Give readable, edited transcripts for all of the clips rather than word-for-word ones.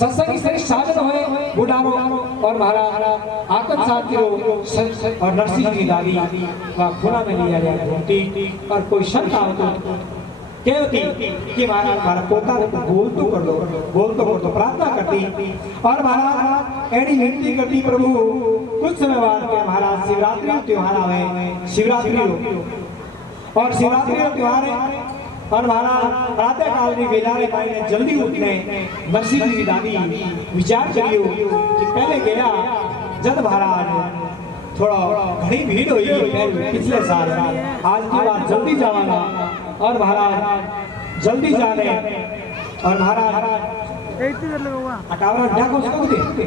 सत्संगी से साधन होए बुढ़ारो और महाराज आकत साथ और नरसिंह की दादी का खुला में लिया जाए घूमती और कोई शंका हो तो कहती कि महाराज हमारा पोता बोल तो कर दो प्रार्थना करती और महाराज एडी विनती करती प्रभु कुछ समय बाद के महाराज शिवरात्रि त्योहार आवे शिवरात्रि और शिवरात्रि त्योहार और महाराज प्रातः काल में वेलारे भाई ने जल्दी उठने नरसिंह जी की दादी विचार करियो कि पहले गया जब महाराज थोड़ा घनी भीड़ हुई पिछले साल आज की बात जल्दी जावाना और महाराज जल्दी जाने और महाराज अटावरा डाको उसको दे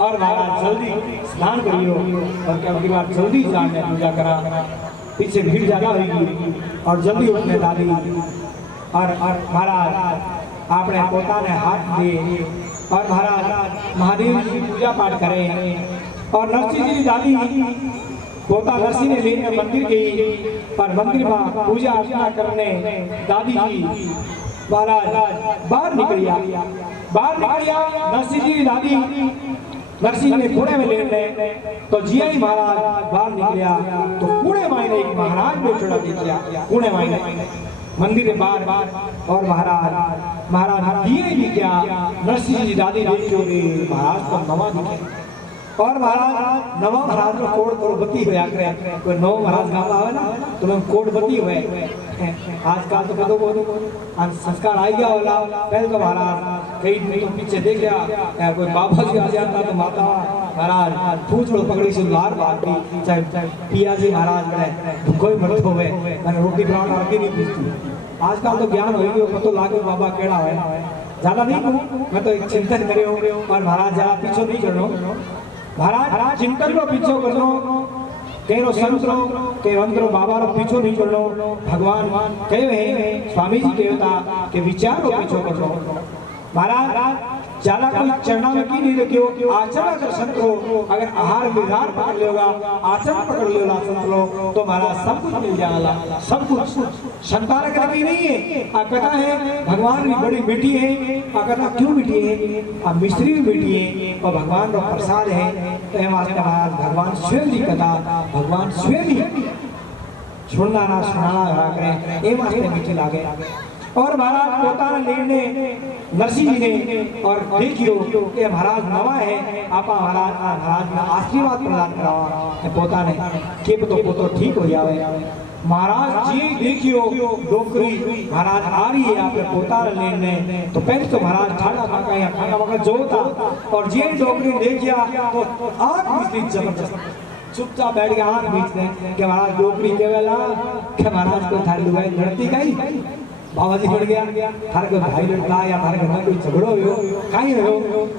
और महाराज जल्दी स्नान करियो और क्या अगली बार जल्दी जाने पूजा करा पीछे भीड़ ज्यादा होगी और जल्दी उठने दादी और महाराज आपने पोता ने हाथ दिए और महाराज महादेव की पूजा पाठ करें और नरसिंह जी की दादी पोता नरसिंह ने लेने मंदिर गई और मंदिर में पूजा अर्चना करने दादी जी महाराज बाहर निकलिया नरसिंह जी की दादी नरसिंह ने पुणे में लेने तो जिया ही महाराज बाहर निकलिया तो पुणे मायने एक महाराज बैठा दिखा पुणे मायने मंदिर के बाहर और महाराज ये क्या नरसिंह जी दादी देखो महाराज को नवा दिखे और महाराज नवा महाराज को कोड़बत्ती होया करे कोई नव महाराज गाँव आवे ना तो लोग कोड़बत्ती हुए आजकल तो कदों आज संस्कार आई गया होला पहले तो महाराज कई तो पीछे देख गया कोई बाबा जी आ जाता तो माता महाराज पूछड़ो पकड़ी से लार मारती चाहे पिया जी महाराज ने कोई मत होवे मैंने रोटी बनाना आगे नहीं पूछती आजकल तो ज्ञान हो गयो पतो लागे बाबा केड़ा है ज्यादा नहीं कहूं मैं तो एक चिंतन करियो और महाराज जरा पीछे नहीं चढ़ो महाराज चिंतन रो पीछे करनो केरो संतरो के अंतरो बाबा रो पीछे नहीं चढ़ो भगवान कहे है स्वामी जी कहता कि विचार रो पीछे करनो महाराज ज्यादा कोई चढ़ना में की नहीं रखियो आचरण अगर संत हो अगर आहार विहार पकड़ लेगा आचरण पकड़ लेगा संत लोग तो महाराज सब कुछ मिल जाएगा सब कुछ संतान कभी नहीं है कथा है भगवान भी बड़ी मीठी है कथा क्यों मीठी है मिश्री भी मीठी है और भगवान का प्रसाद है तो महाराज भगवान स्वयं की कथा भगवान स्वयं ही सुनना ना सुनाना भरा करें ये वास्ते मीठी लागे और महाराज पोता लेने नरसिंह जी ने और देखियो ये महाराज नवा है आपा महाराज ने आशीर्वाद प्रदान करावा पोता ने के पोतो ठीक हो जावे महाराज जी देखियो डोकरी महाराज आ रही है आपने पोता लेने तो पहले तो महाराज ठाड़ा भागा या खाना भागा जो था और जी डोकरी देखिया तो आग बिजली जबरदस्त चुपचाप बैठ गया आग बीच में कि महाराज डोकरी केवला कि महाराज को थारी लुगाई लड़ती गई बाबा जी बढ़ गया थारे कोई भाई लड़का या थारे घर में कोई झगड़ो हो काई हो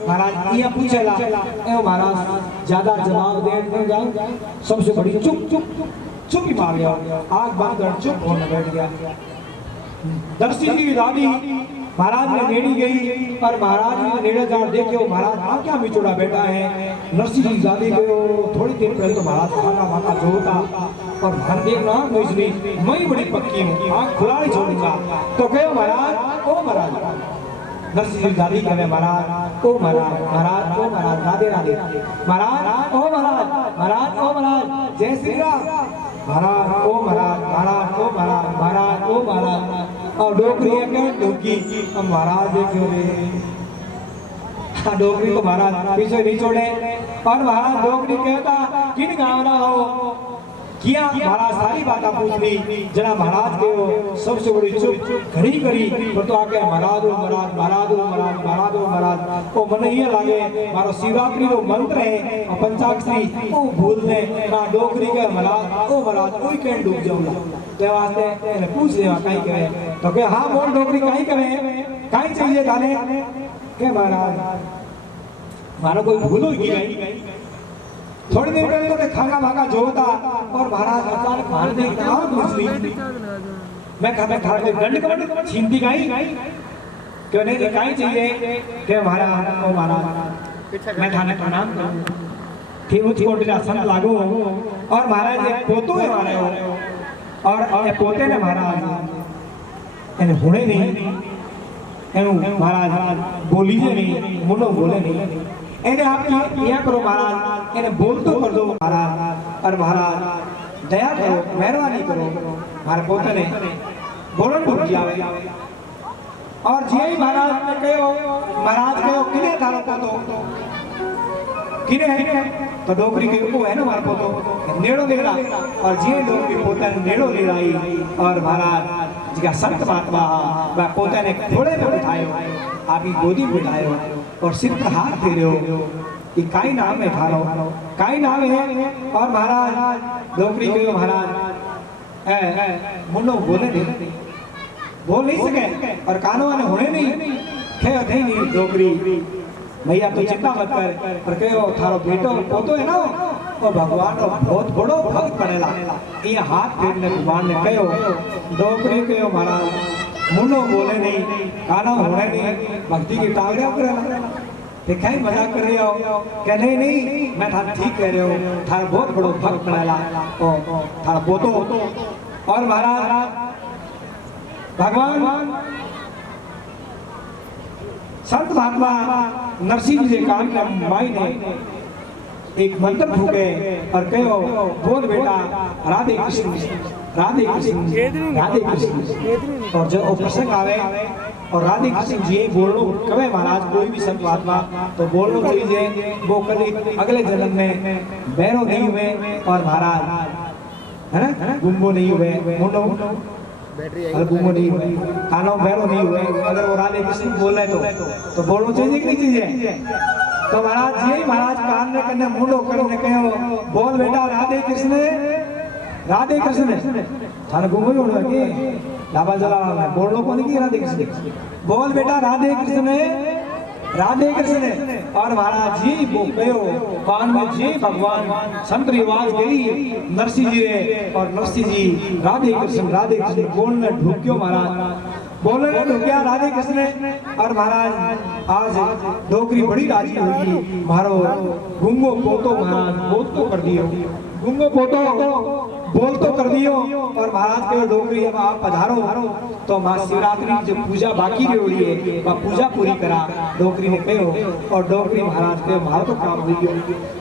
महाराज ये पूछेला ए महाराज ज्यादा जवाब दे न जाओ सबसे बड़ी चुप ही मार गया आग बंद कर चुप होने बैठ गया नरसिंह जी की दादी महाराज ने नेड़ी गई और महाराज ने नेड़े जाकर देखो महाराज आ क्या बिछोड़ा बैठा है नरसिंह जी की दादी गयो थोड़ी देर पहले तो महाराज खाना वाना जो होता और घर देखना मुझे मैं बड़ी पक्की हूँ आँख खुला नहीं छोड़ूंगा तो कहो महाराज ओ महाराज नरसिंह जी दादी कहे महाराज ओ महाराज ओ महाराज राधे राधे महाराज ओ महाराज जय श्री राम महाराज ओ महाराज ओ महाराज और डोकरी है डोकी महाराज देखो डोकरी को महाराज पीछे नहीं छोड़े और महाराज डोकरी कहता किन गाँव हो किया महाराज सारी बात पूछ ली जना महाराज के वो सबसे बड़ी चुप घड़ी करी तो आके महाराज वो मन ये लागे मारो शिवरात्रि जो मंत्र है और पंचाक्षरी वो भूलने ना डोकरी के महाराज कोई कैन डूब जाऊंगा तो वास्ते ने पूछ लेवा काई कहे तो के हां बोल डोकरी काई कहे काई चाहिए गाने के महाराज मारो कोई भूल होगी नहीं थोड़ी देर पहले तो खाना भागा जो होता और महाराज अचानक मार दे कहां पूछ ली मैं खाना खा के दंड कमंड छीनती गई क्यों नहीं काई चाहिए के महाराज मैं खाने का नाम करूं फिर उच्च कोटि का संत लागू और महाराज एक पोतो है हमारे और पोते ने महाराज એને ભૂણે નહીં, એનું મહારાજ બોલી છે નહીં, મોનો બોલે નહીં, એને આપ યા કરો મહારાજ, એને બોલતો કરજો મહારાજ, અને મહારાજ દયા કરો, મહેરબાની કરો, મારે પોતાને બોલણ ડૂબી આવે। और जे महाराज ने कहो, महाराज कहो किने थारो पोतो किने तो डोकरी के को है ना मार पोतो नेड़ो ले रहा, और जे डोकरी पोता नेड़ो ले रही, और महाराज जिका संत महात्मा वा पोता ने थोड़े पे बिठायो, आपकी गोदी में बिठायो, और सिर पर हाथ फेरो कि काई नाम है थारो, काई नाम है। और महाराज डोकरी के महाराज मुन्नो बोले नहीं, बोल नहीं सके, और कानों वाले होने नहीं, खे नहीं डोकरी भैया तो चिंता मत कर, पर कहो थारो बेटो पोतो है ना वो भगवान रो बहुत बड़ो भक्त बनेला। ये हाथ फेरने भगवान ने कहो, डोकरी कहो महाराज मुन्नो बोले नहीं, कानों होने नहीं, भक्ति की टांगड़ियां करेला, देखा ही मजाक कर रहे हो क्या? नहीं नहीं, मैं थार ठीक कह रहे हो, थारा बहुत बड़ो भक्त बनेला ओ थारा पोतो। और महाराज भगवान संत महात्मा नरसिंह जी काम के माई ने एक मंत्र फूके और कहो बोल बेटा राधे कृष्ण राधे कृष्ण राधे कृष्ण। और जब वो प्रसंग आवे और राधे कृष्ण जी बोलनो कहे महाराज कोई भी संत महात्मा तो बोलनो चाहिए, वो कभी अगले जन्म में बैरो नहीं हुए और महाराज है ना गुम्बो नहीं हुए, मुंडो गुम्बो नहीं हुए, कानों बैरो नहीं हुए। अगर वो राधे कृष्ण बोल रहे तो बोलना चाहिए कि नहीं चाहिए? तो महाराज जी महाराज कान ने कन्ने मुंडो करने कहो बोल बेटा राधे कृष्ण थाने गुम्बो ही होना कि लाभा जला बोलनो को नहीं कि राधे कृष्ण बोल बेटा राधे कृष्ण। और महाराज जी वो कहो कान में जी भगवान संत आवाज गई नरसिंह जी रे, और नरसिंह जी राधे कृष्ण बोलने ढूक्यो महाराज, बोलने ढूक्या राधे कृष्ण। और महाराज आज डोकरी बड़ी राजी होगी, मारो गुंगो पोतो महाराज बोल तो कर दियो, गुंगो पोतो बोल तो कर दियो। और महाराज के डोकरी अब आप पधारो तो महाशिवरात्रि की जो पूजा बाकी रही हुई है वह पूजा पूरी करा डोकरी ने कहो। और डोकरी महाराज के मारो तो काम हो गयो,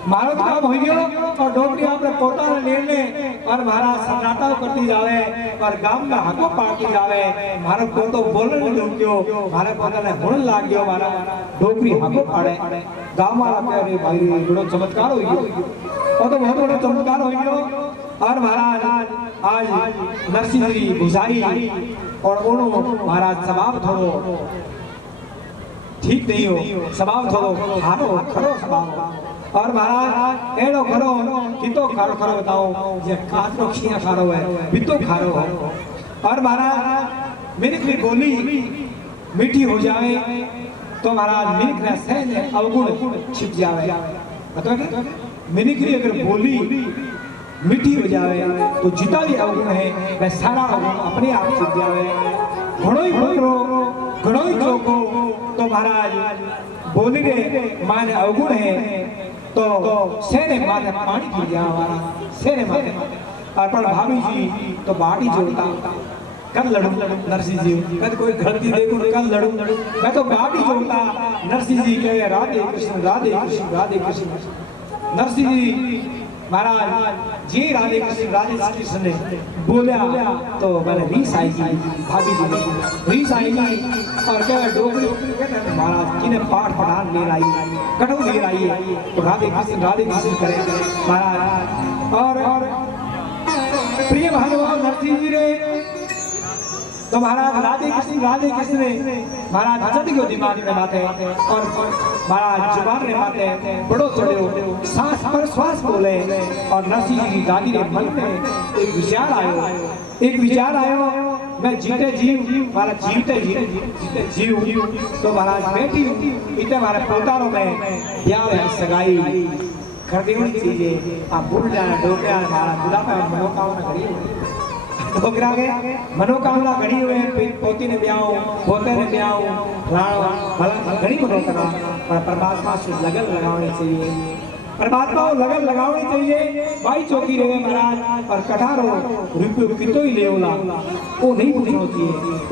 मारो तो काम हो गयो। और डोकरी आपने पोता ने लेने और महाराज सन्नाटा करती जावे और गांव में हको पाटी जावे, मारो पोतो बोलने नहीं ढूंढ्यो, मारे पोता ने हुण लाग गयो, मारा डोकरी हको पाड़े। गांव वाला कहे भाई बड़ो चमत्कार हो गयो, वो तो बहुत बड़ो चमत्कार हो गयो। और महाराज आज नरसिंह जी बुझाई और उन्हों महाराज स्वभाव थोड़ो ठीक नहीं हो, स्वभाव थोड़ो खारो खरो स्वभाव। और महाराज एड़ो खरो कितो खारो खरो बताओ, ये कातरो खिया खारो है बितो खारो हो। और महाराज मिनकरी बोली मीठी हो जाए तो महाराज मिनकरा सहज अवगुण छिप जावे। बताओ क्या मिनकरी अगर बोली मीठी हो जावे तो जितना भी अवगुण है वह सारा अवगुण अपने आप छिप जावे। घणो ही बोलो घणो ही चौको तो महाराज बोली रे माने अवगुण है तो सेने माथे पानी पी जावा वाला सेने माथे। और भाभी जी तो बाटी जोड़ता कल लड़ू नरसिंह जी, कद कोई गलती देखो कल लड़ू मैं तो बाटी जोड़ता। नरसिंह जी कहे राधे कृष्ण राधे कृष्ण राधे कृष्ण। नरसिंह जी महाराज जी राधे कृष्ण ने बोलिया तो मैंने रीस आई भाभी जी रीस आई और क्या डोगरी महाराज किने पाठ पढ़ान ले आई कटो ले आई तो राधे कृष्ण करे महाराज। और प्रिय भगवान नरसिंह जी रे तो महाराज राधे कृष्ण महाराज जद गयो दिमाग में बाते और महाराज जुबान रे बाते बड़ो चढ़ो सांस पर श्वास बोले। और नरसिंह जी की दादी रे मन में एक विचार आयो मैं जीते जीव वाला जीते जीव तो महाराज बैठी इतने हमारे पोतारों में ब्याह है सगाई कर देनी चाहिए। आप भूल जाना डोकरा महाराज बुढ़ापा मनोकामना करी डोकरा के मनोकामना घड़ी हुए पोती ने ब्याह पोते ने ब्याह राणो भला घड़ी मनोकामना पर परमात्मा से लगन लगानी चाहिए, परमात्मा को लगन लगानी चाहिए। भाई चौकी रहे महाराज और कठारो रुपये कितो ही ले वो नहीं पूछना चाहिए।